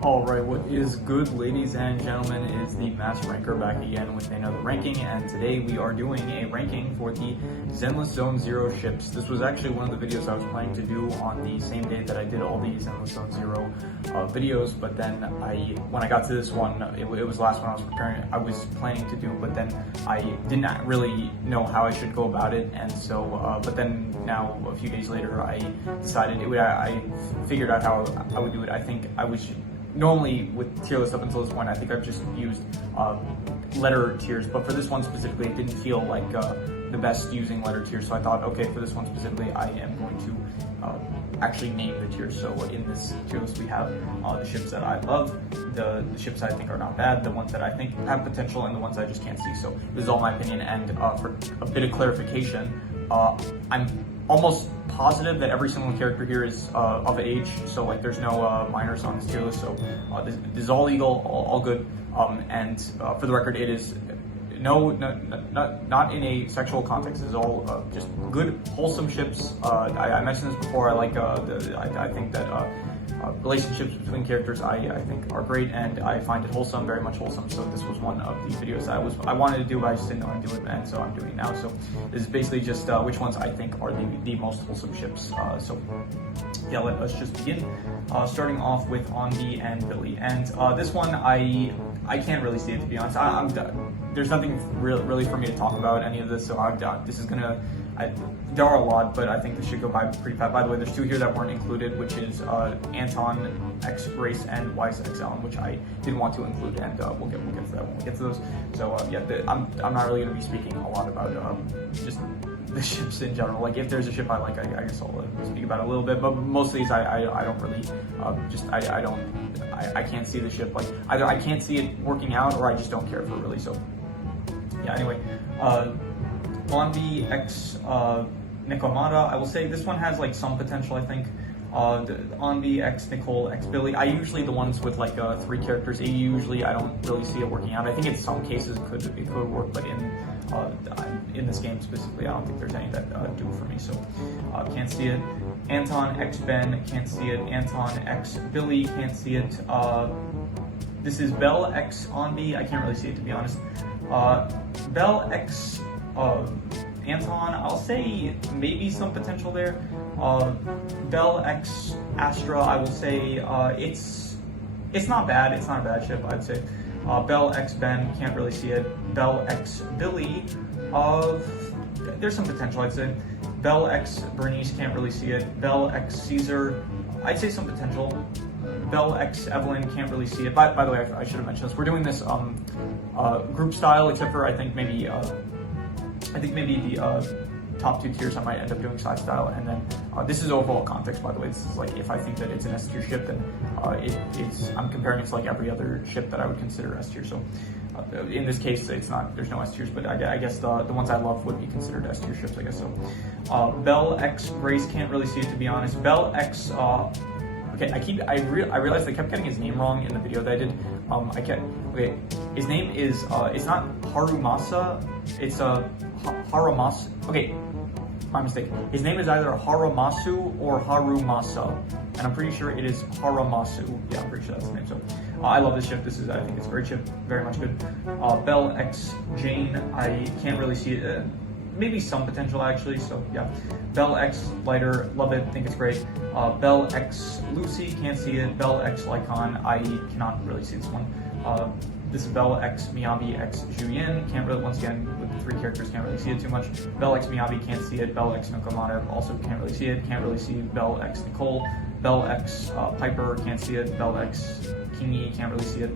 Alright, what is good, ladies and gentlemen, is the Mass Ranker back again with another ranking, and today we are doing a ranking for the Zenless Zone Zero ships. This was actually one of the videos I was planning to do on the same day that I did all the Zenless Zone Zero videos, but then when I got to this one, it was the last one I was planning to do, but then I didn't really know how I should go about it, and so, but then now, a few days later, I decided I figured out how I would do it. I think I was normally with tier list up until this point, I think I've just used letter tiers, but for this one specifically, it didn't feel like the best using letter tiers. So I thought, okay, for this one specifically, I am going to actually name the tiers. So in this tier list, we have the ships that I love, the ships I think are not bad, the ones that I think have potential, and the ones I just can't see. So this is all my opinion, and for a bit of clarification, I'm almost positive that every single character here is of age, so like there's no minors on this tier list, so this is all legal, all good, and for the record, it is not in a sexual context. It's all just good, wholesome ships. I mentioned this before. I like I think that relationships between characters I think are great, and I find it wholesome, very much wholesome. So this was one of the videos I wanted to do, but I just didn't know how to do it, and so I'm doing it now. So this is basically just which ones I think are the most wholesome ships. So yeah, let us just begin. Starting off with Onbi and Billy, and this one I can't really see it, to be honest. I'm done. There's nothing really for me to talk about any of this, so I'm done. This is gonna. There are a lot, but I think this should go by pretty fast. By the way, there's two here that weren't included, which is Anton X Race and Wise X Allen, which I didn't want to include, and we'll get to that when we get to those. So yeah, I'm not really going to be speaking a lot about just the ships in general. Like if there's a ship I like, I guess I'll speak about it a little bit, but most of these I don't really I can't see the ship, like either I can't see it working out or I just don't care for it really. So yeah, anyway. Onbi X Nikomata, I will say this one has like some potential, I think. Onbi X Nicole X Billy, I usually the ones with like 3 characters, usually I don't really see it working out. I think in some cases it could work, but in this game specifically, I don't think there's any that do it for me, so can't see it. Anton X Ben, can't see it. Anton X Billy, can't see it. This is Bell X Onbi, I can't really see it, to be honest. Bell X Anton, I'll say maybe some potential there. Bell X Astra, I will say it's not bad. It's not a bad ship, I'd say. Bell X Ben, can't really see it. Bell X Billy, there's some potential, I'd say. Bell X Bernice, can't really see it. Bell X Caesar, I'd say some potential. Bell X Evelyn, can't really see it. By the way, I should have mentioned this. We're doing this group style, except for I think maybe the top 2 tiers I might end up doing side style, and then this is overall context, by the way. This is like if I think that it's an S tier ship, then I'm comparing it to like every other ship that I would consider S tier. So in this case, it's not. There's no S tiers, but I guess the ones I love would be considered S tier ships, I guess. So Bell X Grace, can't really see it, to be honest. Bell X. Okay, I realized I kept getting his name wrong in the video that I did. Okay, his name is it's not Harumasa, it's Haramasu. Okay, my mistake. His name is either Haramasu or Harumasa, and I'm pretty sure it is Haramasu. Yeah, I'm pretty sure that's the name. So I love this ship. I think it's a great ship, very much good. Bell X Jane, I can't really see it. Maybe some potential actually, so yeah. Bell X Lighter, love it, think it's great. Bell X Lucy, can't see it. Bell X Lycon, I cannot really see this one. This is Bell X Miyabi X Juyin, can't really, once again, with the 3 characters, can't really see it too much. Bell X Miyabi, can't see it. Bell X Nokomata, also can't really see it. Can't really see Bell X Nicole. Bell X Piper, can't see it. Bell X Kingy, can't really see it.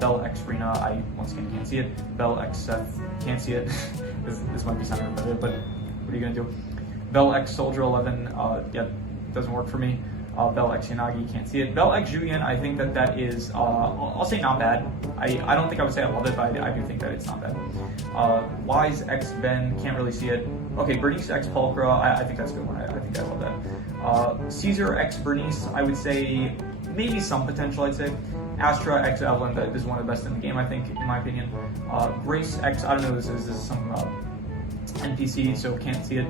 Bell X Rena, I once again can't see it. Bell X Seth, can't see it. this might be sounding repetitive, but what are you gonna do? Bell X Soldier 11, yeah, doesn't work for me. Bell X Yanagi, can't see it. Bell X Julian, I think that is, I'll say not bad. I don't think I would say I love it, but I do think that it's not bad. Wise X Ben, can't really see it. Okay, Bernice X Pulchra, I think that's a good one. I think I love that. Caesar X Bernice, I would say maybe some potential, I'd say. Astra X Evelyn, that is one of the best in the game, I think, in my opinion. Grace X, I don't know who this is some NPC, so can't see it.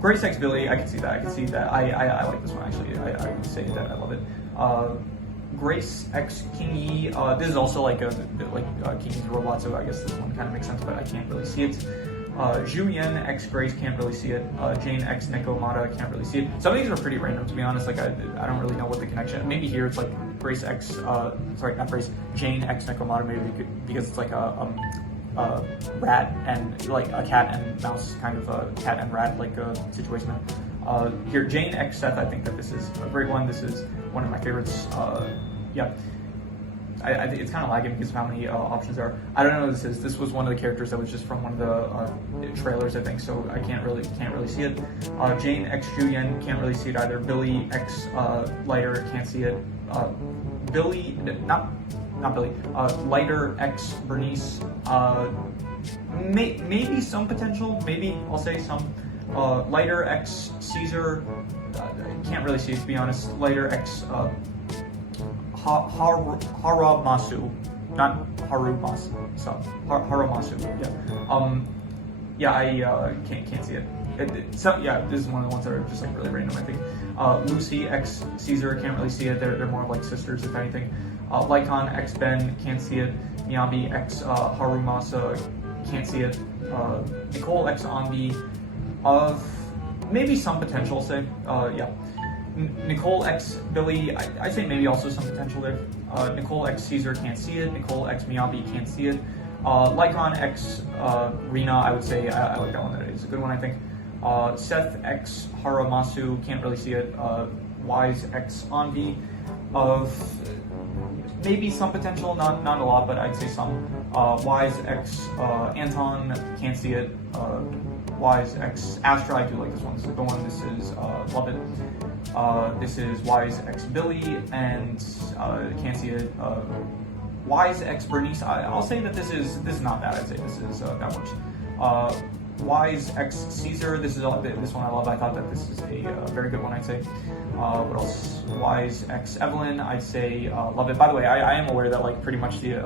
Grace X Billy, I can see that. I like this one actually. I would say that I love it. Grace X King Yi. This is also like King Yi's robot, so I guess this one kind of makes sense, but I can't really see it. Zhu Yan X Grace, can't really see it. Jane X Neko Mata, can't really see it. Some of these are pretty random, to be honest. Like I don't really know what the connection. Maybe here it's like Grace X, sorry, not Grace, Jane X Neko Mata, maybe because it's like a rat and like a cat and mouse kind of a cat and rat like situation. Here, Jane X Seth, I think that this is a great one. This is one of my favorites. Yeah. I think it's kind of lagging because of how many options there are. I don't know what this is. This was one of the characters that was just from one of the trailers, I think, so I can't really see it. Jane X Julian, can't really see it either. Billy X Lighter, can't see it. Billy, not Billy. Lighter X Bernice, maybe some potential. Maybe I'll say some. Lighter X Caesar, can't really see it, to be honest. Lighter X Haramasu, not Harumasu. Haramasu. Yeah. I can't see it. So yeah, this is one of the ones that are just like really random, I think. Lucy X Caesar, can't really see it. They're more like sisters, if anything. Lycon X Ben, can't see it. Miyabi X Harumasa, can't see it. Nicole X Anbi, maybe some potential, say. Yeah. Nicole X Billy, I say maybe also some potential there. Nicole X Caesar, can't see it. Nicole X Miyabi, can't see it. Lycon X Rina, I would say I like that one. That is a good one, I think. Seth X Haramasu, can't really see it. Wise X Anvi, maybe some potential, not a lot, but I'd say some. Wise X Anton, can't see it. Wise X Astra, I do like this one. This is a good one. This is love it. This is Wise X Billy, and can't see it. Wise X Bernice, I'll say that this is not bad. I'd say this is that works. Wise X Caesar, this one I love. I thought that this is a very good one, I'd say. What else? Wise X Evelyn, I'd say love it. By the way, I am aware that like pretty much the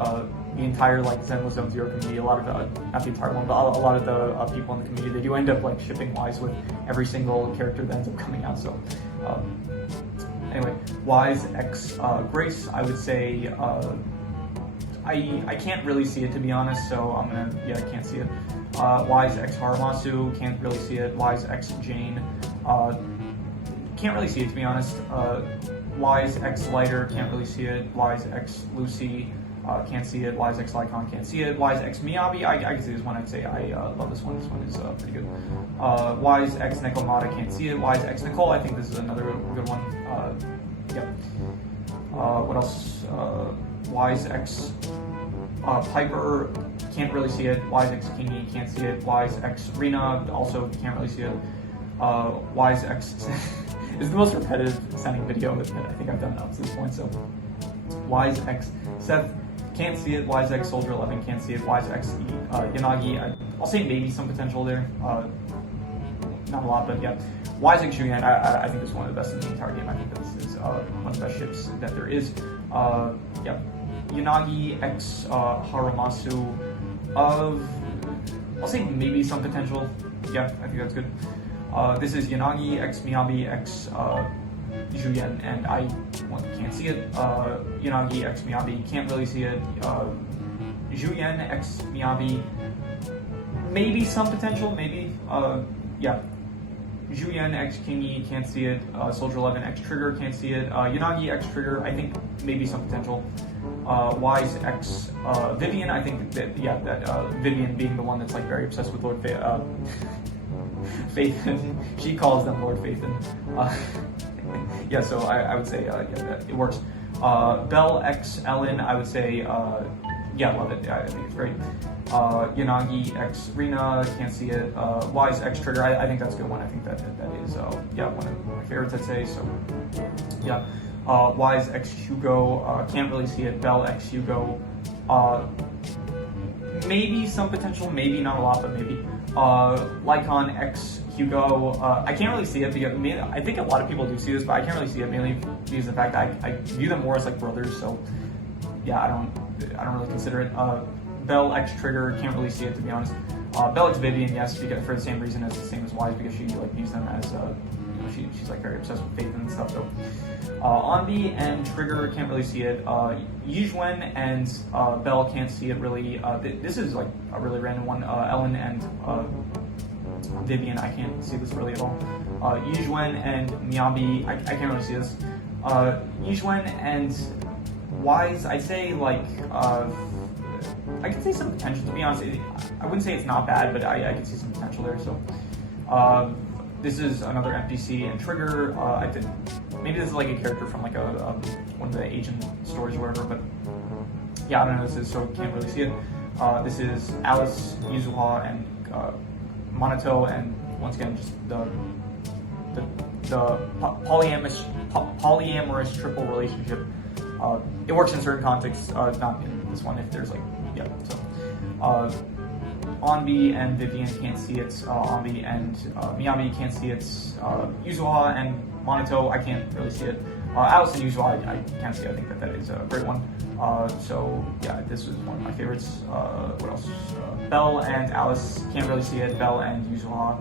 entire like Zenless Zone Zero community, a lot of not the entire one, but a lot of the people in the community, they do end up like shipping Wise with every single character that ends up coming out. So anyway, Wise X Grace, I would say I can't really see it, to be honest, so I can't see it. Wise X Haramasu, can't really see it. Wise X Jane, can't really see it, to be honest. Wise X Lighter, can't really see it. Wise X Lucy, can't see it. Wise X Lycon, can't see it. Wise X Miyabi, I can see this one. I'd say I love this one. This one is pretty good. Wise X Nekomata, can't see it. Wise X Nicole, I think this is another good one. Yep. What else? Wise X Piper, can't really see it. Wise X Kingy, can't see it. Wise X Rena, also can't really see it. Wise X this is the most repetitive sounding video that I think I've done up to this point. So Wise X Seth, can't see it. Wise X Soldier 11, can't see it. Wise X Yanagi, I'll say maybe some potential there. Not a lot, but yeah. Wise X Julian, I think is one of the best in the entire game. I think this is one of the best ships that there is. Yeah. Yanagi X Haramasu, I'll say maybe some potential. Yeah, I think that's good. This is Yanagi X Miyabi X Julian, and I can't see it. Yanagi X Miyabi, can't really see it. Julian X Miyabi, maybe some potential, maybe. Yeah. Julian X Kingy, can't see it. Soldier 11 X Trigger, can't see it. Yanagi X Trigger, I think maybe some potential. Wise X Vivian, I think that Vivian being the one that's like very obsessed with Lord Phaethon. She calls them Lord Phaethon. Yeah, so I would say it works. Bell X Ellen, I would say yeah, love it. I think it's great. Yanagi X Rena, can't see it. Wise X Trigger, I think that's a good one. I think that is yeah, one of my favorites, I'd say. So yeah. Wise X Hugo, can't really see it. Bell X Hugo, maybe some potential, maybe not a lot, but maybe. Lycon X Hugo, I can't really see it because I think a lot of people do see this, but I can't really see it mainly because of the fact that I view them more as like brothers. So yeah, I don't really consider it. Bell X Trigger, can't really see it, to be honest. Bell X Vivian, yes, because for the same reason as the same as Wise, because she like views them as she's like very obsessed with Faith and stuff. So Onbi and Trigger can't really see it. Yizhuan and Belle can't see it really. This is like a really random one. Ellen and Vivian, I can't see this really at all. Yizhuan and Miyabi, I can't really see this. Yizhuan and Wise, I'd say like I could see some potential, to be honest. I wouldn't say it's not bad, but I could see some potential there. So this is another MDC and Trigger. I think maybe this is like a character from like one of the Asian stories or whatever, but yeah, I don't know what this is, so can't really see it. This is Alice, Yuzuha, and Monato, and once again just the polyamorous triple relationship. It works in certain contexts, not in this one. If there's like, yeah. So Onbi and Vivian can't see it. Onbi and Miyabi can't see it. Yuzuha and Monato, I can't really see it. Alice and Yuzuha, I can't see. I think that is a great one. So yeah, this is one of my favorites. What else? Belle and Alice can't really see it. Belle and Yuzuha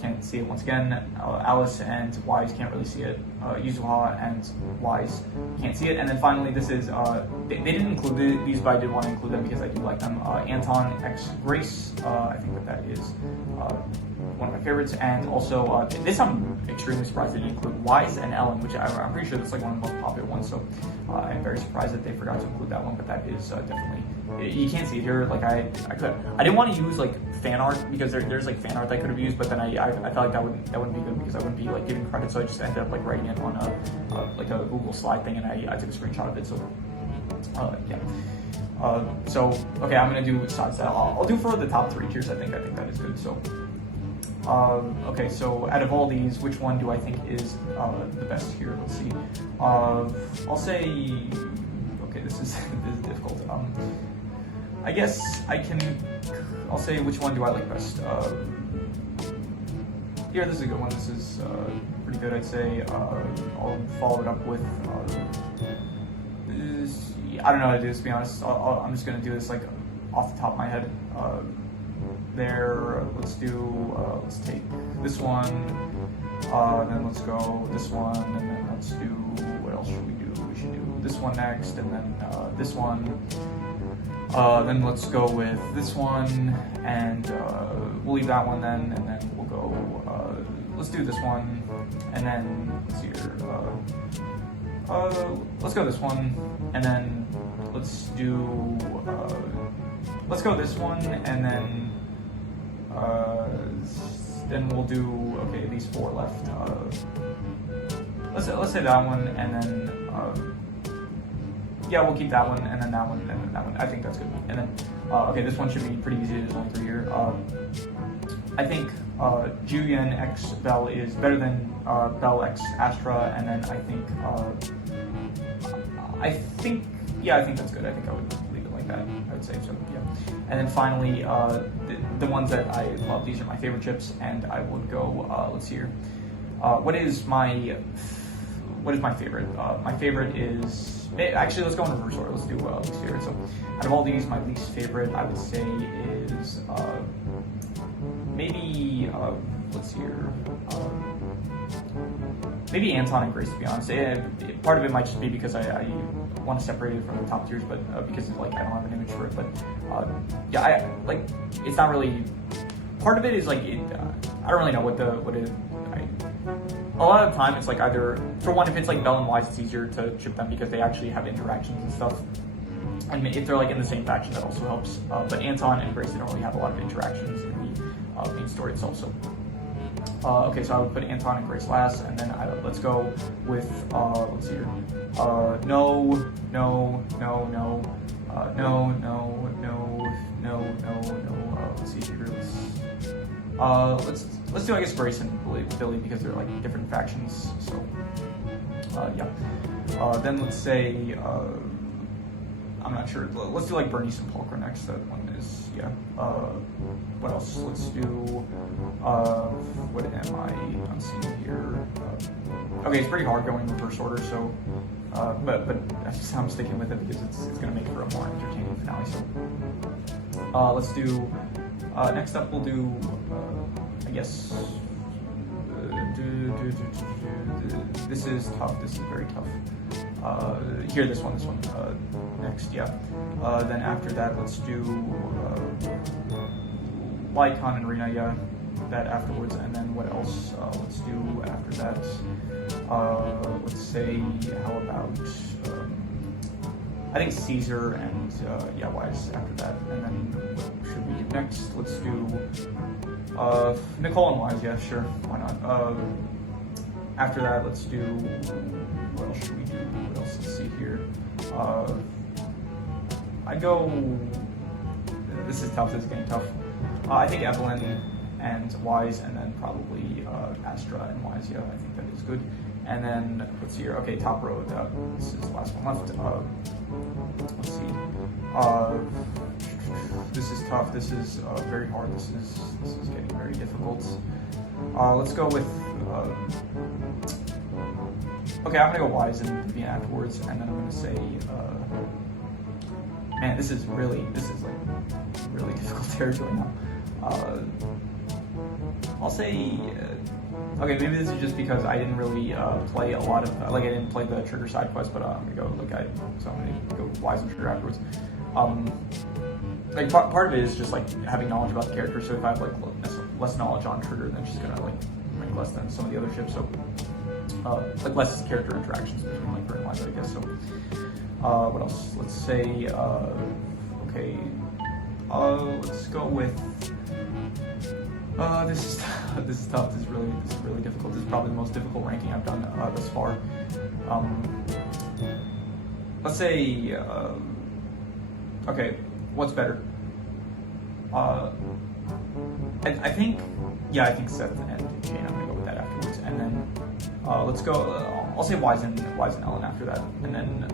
can't see it once again. Alice and Wise can't really see it. Yuzuha and Wise can't see it. And then finally, this is, they didn't include these, but I did want to include them because I do like them. Anton x Grace, I think that is one of my favorites. And also, this I'm extremely surprised they didn't include Wise and Ellen, which I'm pretty sure that's like one of the most popular ones. So I'm very surprised that they forgot to include that one, but that is definitely, you can't see it here. Like I didn't want to use like fan art because there's like fan art that I could have used, but then I felt like that wouldn't be good because I wouldn't be like giving credit, so I just ended up like writing it on like a Google slide thing, and I took a screenshot of it. So yeah. So okay, I'm gonna do side style. I'll do for the top 3 tiers. I think that is good. So okay, so out of all these, which one do I think is the best here? Let's see. I'll say, okay, this is difficult. I guess I'll say which one do I like best. Here, this is a good one. This is pretty good, I'd say. I'll follow it up with, I don't know how to do this, to be honest. I'm just gonna do this like off the top of my head. Let's take this one, then let's go this one, and then let's do, what else should we do? We should do this one next, and then this one. Then let's go with this one, and we'll leave that one then, and then we'll go, let's do this one, and then, let's see here, let's go this one, and then let's go this one, and then we'll do, okay, these 4 left. Let's say that one, and then, yeah, we'll keep that one, and then that one, and then that one. I think that's good. And then, okay, this one should be pretty easy. There's only 3 here. I think Julian x Belle is better than Belle x Astra, and then I think that's good. I think I would leave it like that. I would say so. Yeah. And then finally, the ones that I love. These are my favorite chips, and I would go. Let's see here. What is my favorite? My favorite is. Actually, let's go in reverse order. Let's do least favorite. So, out of all these, my least favorite, I would say, is maybe let's see here. Maybe Anton and Grace, to be honest. Part of it might just be because I want to separate it from the top tiers, but because like I don't have an image for it. But yeah, it's not really. Part of it is like I don't really know what it. A lot of the time, it's like either, for one, if it's like Belle and Wise, it's easier to ship them because they actually have interactions and stuff. And if they're like in the same faction, that also helps. But Anton and Grace, they don't really have a lot of interactions in the main story itself. So, okay, so I would put Anton and Grace last, and then let's go with, let's see here. No. Let's see here. Let's do, I guess, Grace and Billy because they're like different factions. So yeah. Then let's say I'm not sure. Let's do like Bernice and Pulchra next. That one is, yeah. What else? Let's do what am I'm seeing here? Okay, it's pretty hard going in reverse order. So but I'm sticking with it because it's gonna make for a more entertaining finale. So let's do. Next up, we'll do, I guess, This is tough. This is very tough. Here, this one. Next, yeah. Then after that, let's do Lycon and Rena, yeah. That afterwards, and then what else? Let's do after that. Let's say, how about? I think Caesar and yeah, Wise after that, and then what should we do next? Let's do Nicole and Wise, yeah, sure, why not? After that, let's do, what else should we do? What else? Let's see here. I'd go, this is tough, this is getting tough. I think Evelyn and Wise, and then probably Astra and Wise, yeah, I think that is good. And then, let's see here, okay, top row, this is the last one left. Let's see. This is tough, this is very hard, this is getting very difficult. Let's go with, okay, I'm gonna go Wise and Vivian afterwards, and then I'm gonna say, man, this is like really difficult territory now. I'll say, okay, maybe this is just because I didn't really play a lot of, like I didn't play the Trigger side quest, but I'm gonna go so I'm gonna go Wise and Trigger afterwards. Like part of it is just like having knowledge about the character, so if I have like less knowledge on Trigger, then she's gonna like rank less than some of the other ships, so like less character interactions between like her and Wise, I guess, so. What else? Let's say, okay, let's go with, this is tough, this is really difficult. This is probably the most difficult ranking I've done thus far. Let's say, okay, what's better? I think Seth and Jane, I'm gonna go with that afterwards, and then let's go, I'll say Wise and Ellen after that, and then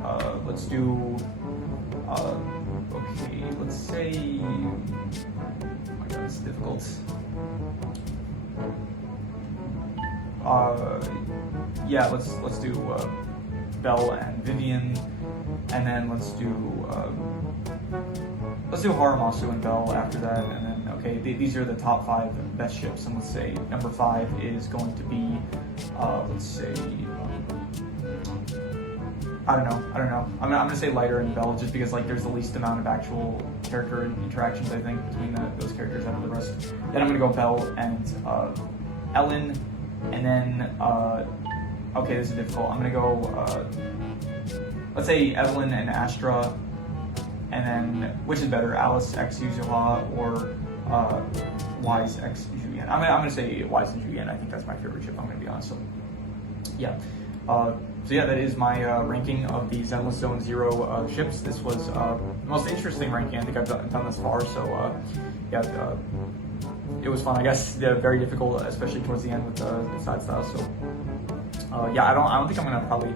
let's do, okay, let's say, oh my god, this is difficult. Yeah, let's do Belle and Vivian, and then let's do Haramasu and Belle after that, and then okay, these are the top 5 best ships, and let's say number 5 is going to be let's say I don't know. I'm gonna say Lighter and Belle just because like there's the least amount of actual character interactions I think between those characters out of the rest. Then I'm gonna go Belle and Ellen, and then okay, this is difficult. I'm gonna go let's say Evelyn and Astra, and then which is better, Alice x Yuzuha or Wise x Julien? I'm gonna say Wise and Julien. I think that's my favorite ship, I'm gonna be honest. So yeah. So yeah, that is my ranking of the Zenless Zone 0 ships. This was the most interesting ranking I think I've done thus far. So yeah, it was fun. I guess very difficult, especially towards the end with the side style. So yeah, I don't think I'm gonna probably.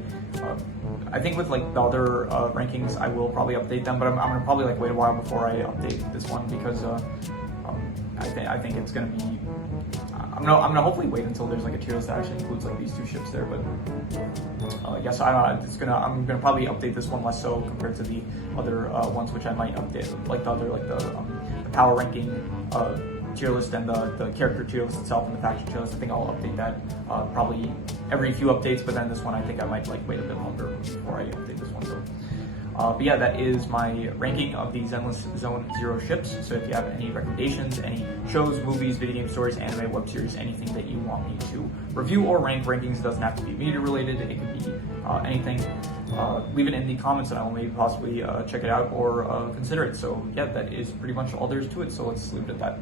I think with like the other rankings, I will probably update them, but I'm gonna probably like wait a while before I update this one because I think it's gonna be. I'm gonna hopefully wait until there's like a tier list that actually includes like these 2 ships there, but yeah, so I'm gonna probably update this one less so compared to the other ones, which I might update, like the other, like the power ranking tier list and the character tier list itself and the faction tier list. I think I'll update that probably every few updates, but then this one I think I might like wait a bit longer before I update this one. So but yeah, that is my ranking of the Zenless Zone 0 ships. So if you have any recommendations, any shows, movies, video game stories, anime, web series, anything that you want me to review or rank, rankings doesn't have to be media related, it could be anything. Leave it in the comments and I will maybe possibly check it out or consider it. So yeah, that is pretty much all there is to it. So let's leave it at that.